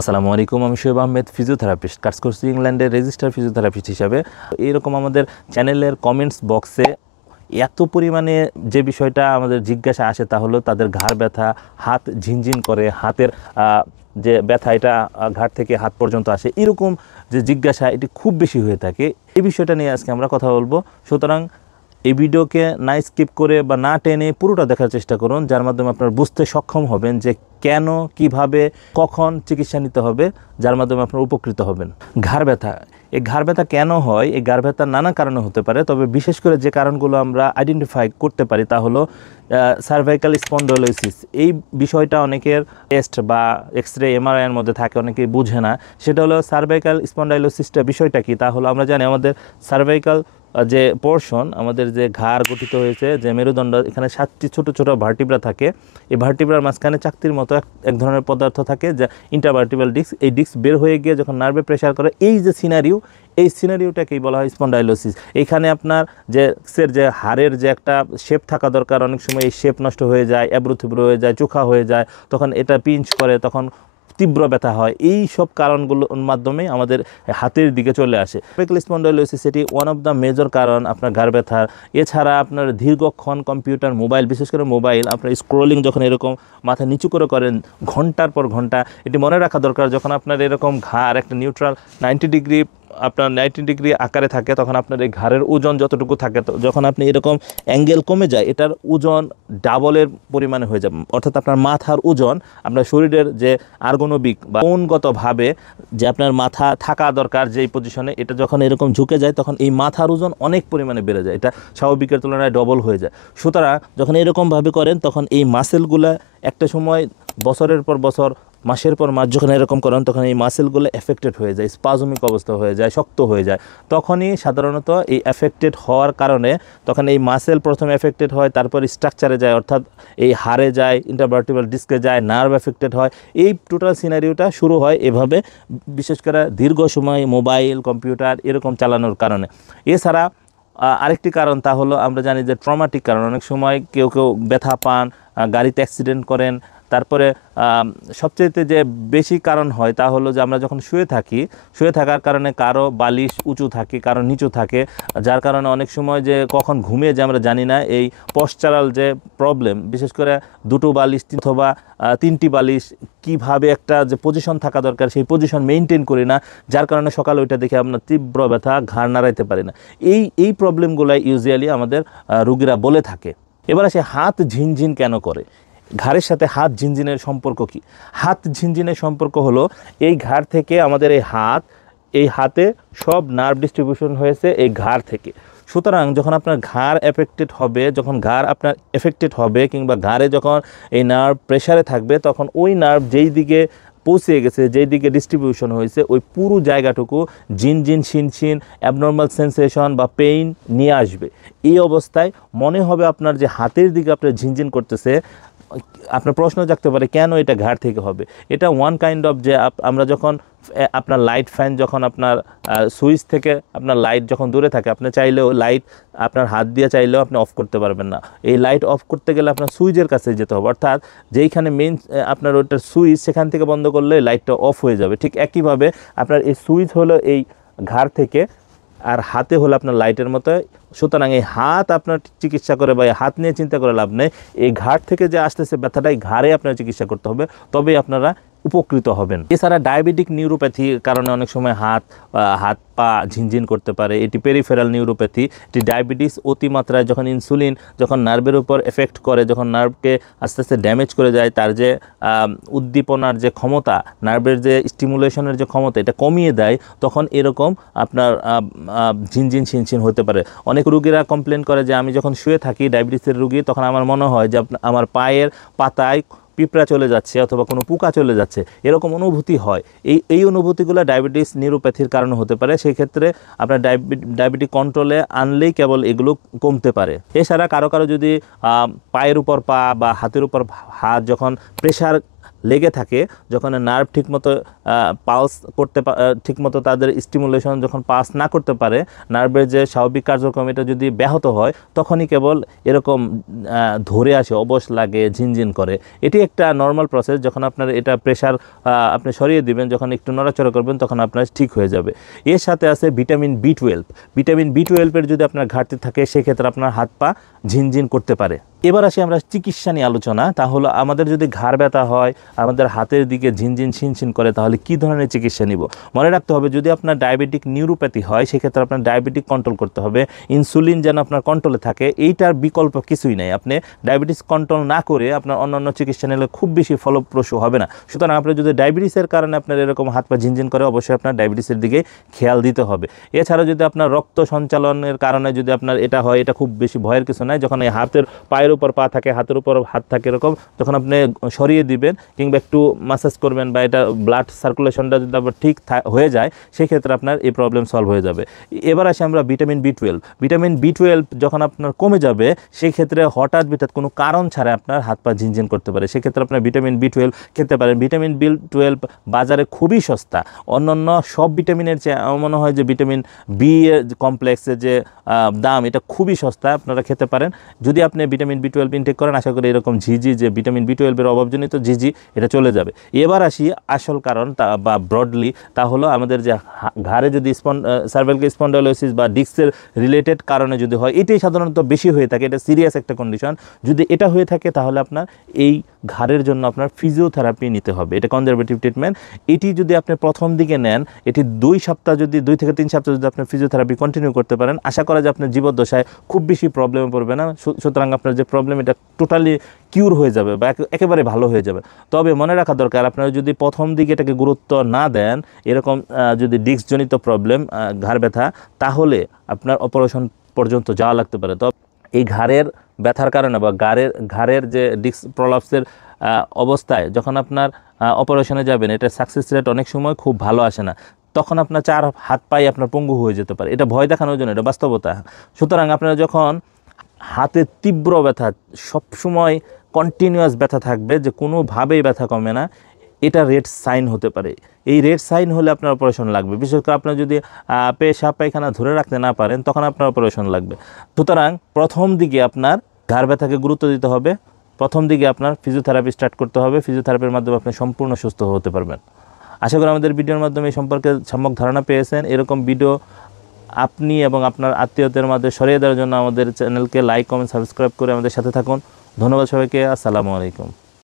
আসসালামু আলাইকুম, আমি শোয়েব আহমেদ, ফিজিওথেরাপিস্ট, কাজ করছি ইংল্যান্ডের রেজিস্টার ফিজিওথেরাপিস্ট হিসাবে। এইরকম আমাদের চ্যানেলের কমেন্টস বক্সে এত পরিমাণে যে বিষয়টা আমাদের জিজ্ঞাসা আসে তা হলো তাদের ঘাড় ব্যথা, হাত ঝিনঝিন করে, হাতের যে ব্যথা এটা ঘাড় থেকে হাত পর্যন্ত আসে, এরকম যে জিজ্ঞাসা এটি খুব বেশি হয়ে থাকে। এই বিষয়টা নিয়ে আজকে আমরা কথা বলবো। সুতরাং এই ভিডিওকে না স্কিপ করে বা না টেনে পুরোটা দেখার চেষ্টা করুন, যার মাধ্যমে আপনার বুঝতে সক্ষম হবেন যে কেন, কিভাবে, কখন চিকিৎসা নিতে হবে, যার মাধ্যমে আপনার উপকৃত হবেন। ঘাড় ব্যথা, এই ঘাড় ব্যথা কেন হয়? এই ঘাড় ব্যথা নানা কারণে হতে পারে, তবে বিশেষ করে যে কারণগুলো আমরা আইডেন্টিফাই করতে পারি তা হলো সার্ভাইকাল স্পন্ডাইলোসিস। এই বিষয়টা অনেকের টেস্ট বা এক্সরে এমআরআইয়ের মধ্যে থাকে, অনেকেই বুঝে না। সেটা হলো সার্ভাইকাল স্পন্ডাইলোসিসটা বিষয়টা কি? তা হলো আমরা জানি আমাদের সার্ভাইকাল যে পোর্শন, আমাদের যে ঘাড় গঠিত হয়েছে, যে মেরুদণ্ড, এখানে 7টি ছোট ছোট ভার্টিব্রা থাকে। এই ভার্টিব্রার মাঝখানে চাকতির মতো এক ধরনের পদার্থ থাকে, যা ইন্টারভার্টিব্রাল ডিস্ক। এই ডিস্ক বের হয়ে গিয়ে যখন নার্ভে প্রেশার করে, এই যে সিনারিও, এই সিনারিওটাকেই বলা হয় স্পন্ডাইলোসিস। এখানে আপনার যে হাড়ের যে একটা শেপ থাকা দরকার, অনেক সময় এই শেপ নষ্ট হয়ে যায়, এবড়ো হয়ে যায়, চোখা হয়ে যায়, তখন এটা পিঞ্চ করে, তখন তীব্র ব্যথা হয়। এই সব কারণগুলোর মাধ্যমে আমাদের হাতের দিকে চলে আসে। সার্ভাইকাল স্পন্ডাইলোসিস এটি ওয়ান অফ দ্য মেজর কারণ আপনার ঘাড় ব্যথার। এছাড়া আপনার দীর্ঘক্ষণ কম্পিউটার, মোবাইল, বিশেষ করে মোবাইল আপনার স্ক্রোলিং যখন এরকম মাথা নিচু করে করেন ঘন্টার পর ঘন্টা, এটি মনে রাখা দরকার, যখন আপনার এরকম ঘাড় একটা নিউট্রাল 90 ডিগ্রি আকারে থাকে, তখন আপনার এই ঘাড়ের ওজন যতটুকু থাকে, যখন আপনি এরকম অ্যাঙ্গেল কমে যায়, এটার ওজন ডাবলের পরিমাণে হয়ে যাবে। অর্থাৎ আপনার মাথার ওজন, আপনার শরীরের যে আর্গোনবিক বা কোণগতভাবে যে আপনার মাথা থাকা দরকার যেই পজিশনে, এটা যখন এরকম ঝুঁকে যায়, তখন এই মাথার ওজন অনেক পরিমাণে বেড়ে যায়, এটা স্বাভাবিকের তুলনায় ডবল হয়ে যায়। সুতরাং যখন এরকমভাবে করেন, তখন এই মাসেলগুলো একটা সময়, বছরের পর বছর, মাসের পর মাস যখন এরকম করেন, তখন এই মাসেলগুলো এফেক্টেড হয়ে যায়, স্পাজমিক অবস্থা হয়ে যায়, শক্ত হয়ে যায়। তখনই সাধারণত এই এফেক্টেড হওয়ার কারণে, তখন এই মাসেল প্রথমে এফেক্টেড হয়, তারপর স্ট্রাকচারে যায়, অর্থাৎ এই হাড়ে যায়, ইন্টারভার্টিব্রাল ডিস্কে যায়, নার্ভ এফেক্টেড হয়। এই টোটাল সিনারিওটা শুরু হয় এভাবে, বিশেষ করে দীর্ঘ সময় মোবাইল, কম্পিউটার এরকম চালানোর কারণে। এছাড়া আরেকটি কারণ, তা হলো আমরা জানি যে ট্রমাটিক কারণ। অনেক সময় কেউ ব্যথা পান, গাড়িতে অ্যাক্সিডেন্ট করেন। তারপরে সবচেয়ে যে বেশি কারণ হয় তা হলো যে আমরা যখন শুয়ে থাকার কারণে কারো বালিশ উঁচু থাকে, কারো নিচু থাকে, যার কারণে অনেক সময় যে কখন ঘুমিয়ে যে আমরা জানি না। এই পশ্চারাল যে প্রবলেম, বিশেষ করে দুটো বালিশ অথবা 3টি বালিশ, কিভাবে একটা যে পজিশন থাকা দরকার সেই পজিশন মেনটেন করি না, যার কারণে সকালে ওইটা দেখে আমরা তীব্র ব্যথা, ঘাড় নাড়াইতে পারি না। এই প্রবলেমগুলাই ইউজুয়ালি আমাদের রুগীরা বলে থাকে। এবার আসে হাত ঝিনঝিন কেন করে। ঘাড়ের সাথে হাত ঝিনঝিনের সম্পর্ক কি? হাত ঝিনঝিনের সম্পর্ক হলো, এই ঘাড় থেকে আমাদের এই হাতে সব নার্ভ ডিস্ট্রিবিউশন হয়েছে এই ঘাড় থেকে। সুতরাং যখন আপনার ঘাড় এফেক্টেড হবে, যখন ঘাড় আপনার এফেক্টেড হবে, কিংবা ঘাড়ে যখন এই নার্ভ প্রেসারে থাকবে, তখন ওই নার্ভ যেই দিকে পৌঁছে গেছে, যেই দিকে ডিস্ট্রিবিউশন হয়েছে, ওই পুরো জায়গাটুকু ঝিনঝিন, শিনশিন, অ্যাবনর্মাল সেন্সেশন বা পেইন নিয়ে আসবে। এই অবস্থায় মনে হবে আপনার যে হাতের দিকে আপনার ঝিনঝিন করতেছে। আপনার প্রশ্ন জাগতে পারে কেন এটা ঘাড় থেকে হবে। এটা ওয়ান কাইন্ড অফ, যে আমরা যখন আপনার লাইট ফ্যান, যখন আপনার সুইচ থেকে আপনার লাইট যখন দূরে থাকে, আপনি চাইলেও লাইট আপনার হাত দিয়ে চাইলেও আপনি অফ করতে পারবেন না। এই লাইট অফ করতে গেলে আপনার সুইচের কাছে যেতে হবে, অর্থাৎ যেইখানে মেইন আপনার ওইটার সুইচ, সেখান থেকে বন্ধ করলে লাইটটা অফ হয়ে যাবে। ঠিক একইভাবে আপনার এই সুইচ হলো এই ঘাড় থেকে, আর হাতে হলো আপনার লাইটের মতো। সুতরাং এই হাত আপনার চিকিৎসা করে বা এই হাত নিয়ে চিন্তা করে লাভ নেই। এই ঘাড় থেকে যে আসতেছে ব্যথাটাই ঘাড়ে আপনার চিকিৎসা করতে হবে, তবেই আপনারা উপকৃত হবেন। এছাড়া ডায়াবেটিক নিউরোপ্যাথির কারণে অনেক সময় হাত পা ঝিনঝিন করতে পারে। এটি পেরিফেরাল নিউরোপ্যাথি। এটি ডায়াবেটিস অতিমাত্রায় যখন ইনসুলিন যখন নার্ভের উপর এফেক্ট করে, যখন নার্ভকে আস্তে আস্তে ড্যামেজ করে যায়, তার যে উদ্দীপনার যে ক্ষমতা, নার্ভের যে স্টিমুলেশনের যে ক্ষমতা, এটা কমিয়ে দেয়, তখন এরকম আপনার ঝিনঝিন শিনশিন হতে পারে। অনেক রুগীরা কমপ্লেন করে যে আমি যখন শুয়ে থাকি, ডায়াবেটিসের রুগী, তখন আমার মনে হয় যে আমার পায়ের পাতায় পিঁপড়া চলে যাচ্ছে অথবা কোনো পোকা চলে যাচ্ছে, এরকম অনুভূতি হয়। এই অনুভূতিগুলো ডায়াবেটিস নিউরোপ্যাথির কারণে হতে পারে। সেই ক্ষেত্রে আপনার ডায়াবেটিক কন্ট্রোলে আনলেই কেবল এগুলো কমতে পারে। এছাড়া কারো যদি পায়ের উপর পা বা হাতের উপর হাত যখন প্রেশার লেগে থাকে, যখন নার্ভ ঠিকমতো পালস করতে ঠিকমতো তাদের স্টিমুলেশন যখন পাস না করতে পারে, নার্ভের যে স্বাভাবিক কার্যক্রম এটা যদি ব্যাহত হয়, তখনই কেবল এরকম ধরে আসে, অবশ লাগে, ঝিনঝিন করে। এটি একটা নর্মাল প্রসেস। যখন আপনার এটা প্রেশার আপনি সরিয়ে দিবেন, যখন একটু নড়াচড়া করবেন, তখন আপনার ঠিক হয়ে যাবে। এর সাথে আছে ভিটামিন B12। ভিটামিন B12-এর যদি আপনার ঘাটতি থাকে, সেক্ষেত্রে আপনার হাত পা ঝিনঝিন করতে পারে। এবার আসি আমরা চিকিৎসা নিয়ে আলোচনা। তাহলে আমাদের যদি ঘাড় ব্যথা হয়, আমাদের হাতের দিকে ঝিনঝিন শিনশিন করে, তাহলে কি ধরনের চিকিৎসা নিব? মনে রাখতে হবে, যদি আপনার ডায়াবেটিক নিউরোপ্যাথি হয়, সেক্ষেত্রে আপনার ডায়াবেটিক কন্ট্রোল করতে হবে। ইনসুলিন যেন আপনার কন্ট্রোলে থাকে, এইটার বিকল্প কিছুই নেই। আপনি ডায়াবেটিস কন্ট্রোল না করে আপনার অন্যান্য চিকিৎসা নিলে খুব বেশি ফলপ্রসূ হবে না। সুতরাং আপনার যদি ডায়াবেটিসের কারণে আপনার এরকম হাত পা ঝিনঝিন করে, অবশ্যই আপনার ডায়াবেটিসের দিকে খেয়াল দিতে হবে। এছাড়া যদি আপনার রক্ত সঞ্চালনের কারণে যদি আপনার এটা হয়, এটা খুব বেশি ভয়ের কিছু নাই। যখন এই হাতের পায়ের উপর পা থাকে, হাতের উপর হাত থাকে, এরকম যখন আপনি সরিয়ে দিবেন কিংবা একটু মাসাজ করবেন, বা এটা ব্লাড সার্কুলেশনটা যদি আবার ঠিক হয়ে যায়, সেক্ষেত্রে আপনার এই প্রবলেম সলভ হয়ে যাবে। এবার আসি আমরা ভিটামিন B12। ভিটামিন B12 যখন আপনার কমে যাবে, সেই ক্ষেত্রে হঠাৎ কোনো কারণ ছাড়া আপনার হাত পা ঝিনঝিন করতে পারে। সেক্ষেত্রে আপনার ভিটামিন B12 খেতে পারেন। ভিটামিন B12 বাজারে খুবই সস্তা। অন্যান্য সব ভিটামিনের চেয়ে আমার মনে হয় যে ভিটামিন বি এর কমপ্লেক্সের যে দাম, এটা খুবই সস্তা, আপনারা খেতে পারেন। যদি আপনি ভিটামিন B12 ইনটেক করেন, আশা করি এরকম ঝিঝি, যে ভিটামিন B12-এর অভাবজনিত ঝিঝি, এটা চলে যাবে। এবার আসি আসল কারণ, বা ব্রডলি, তা হলো আমাদের যে ঘাড়ে যদি সার্ভাইকাল স্পন্ডাইলোসিস বা ডিস্কের রিলেটেড কারণে যদি হয়, এটাই সাধারণত বেশি হয়ে থাকে। এটা সিরিয়াস একটা কন্ডিশন। যদি এটা হয়ে থাকে, তাহলে আপনার এই ঘাড়ের জন্য আপনার ফিজিওথেরাপি নিতে হবে। এটা কনজারভেটিভ ট্রিটমেন্ট। এটি যদি আপনি প্রথম দিকে নেন, এটি 2 থেকে 3 সপ্তাহ যদি আপনি ফিজিওথেরাপি কন্টিনিউ করতে পারেন, আশা করা যায় আপনার জীবদ্দশায় খুব বেশি প্রবলেমে পড়বে না। সুতরাং আপনার যে প্রবলেম, এটা টোটালি কিউর হয়ে যাবে বা একেবারে ভালো হয়ে যাবে। তবে মনে রাখা দরকার, আপনারা যদি প্রথম দিকে এটাকে গুরুত্ব না দেন, এরকম যদি ডিস্কজনিত প্রবলেম, ঘাড় ব্যথা, তাহলে আপনার অপারেশন পর্যন্ত যাওয়া লাগতে পারে। তবে এই ঘাড়ের ব্যথার কারণে বা ঘাড়ের যে ডিস্ক প্রলাপসের অবস্থায় যখন আপনার অপারেশনে যাবেন, এটা সাকসেস রেট অনেক সময় খুব ভালো আসে না। তখন আপনার 4 হাত পাই আপনার পঙ্গু হয়ে যেতে পারে। এটা ভয় দেখানোর জন্য, এটা বাস্তবতা। সুতরাং আপনারা যখন হাতে তীব্র ব্যথা, সবসময় কন্টিনিউয়াস ব্যথা থাকবে, যে কোনোভাবেই ব্যথা কমে না, এটা রেড সাইন হতে পারে। এই রেড সাইন হলে আপনার অপারেশন লাগবে। বিশেষ করে আপনার যদি পেশাব পায়খানা ধরে রাখতে না পারেন, তখন আপনার অপারেশন লাগবে। সুতরাং প্রথম দিকে আপনার ঘাড় ব্যথাকে গুরুত্ব দিতে হবে। প্রথম দিকে আপনার ফিজিওথেরাপি স্টার্ট করতে হবে। ফিজিওথেরাপির মাধ্যমে আপনি সম্পূর্ণ সুস্থ হতে পারবেন। আশা করি আমাদের ভিডিওর মাধ্যমে এই সম্পর্কে সম্যক ধারণা পেয়েছেন। এরকম ভিডিও আপনি এবং আপনার আত্মীয়দের মধ্যে ছড়িয়ে দেওয়ার জন্য আমাদের চ্যানেলকে লাইক, কমেন্ট, সাবস্ক্রাইব করে আমাদের সাথে থাকুন। ধন্যবাদ সবাইকে। আসসালামু আলাইকুম।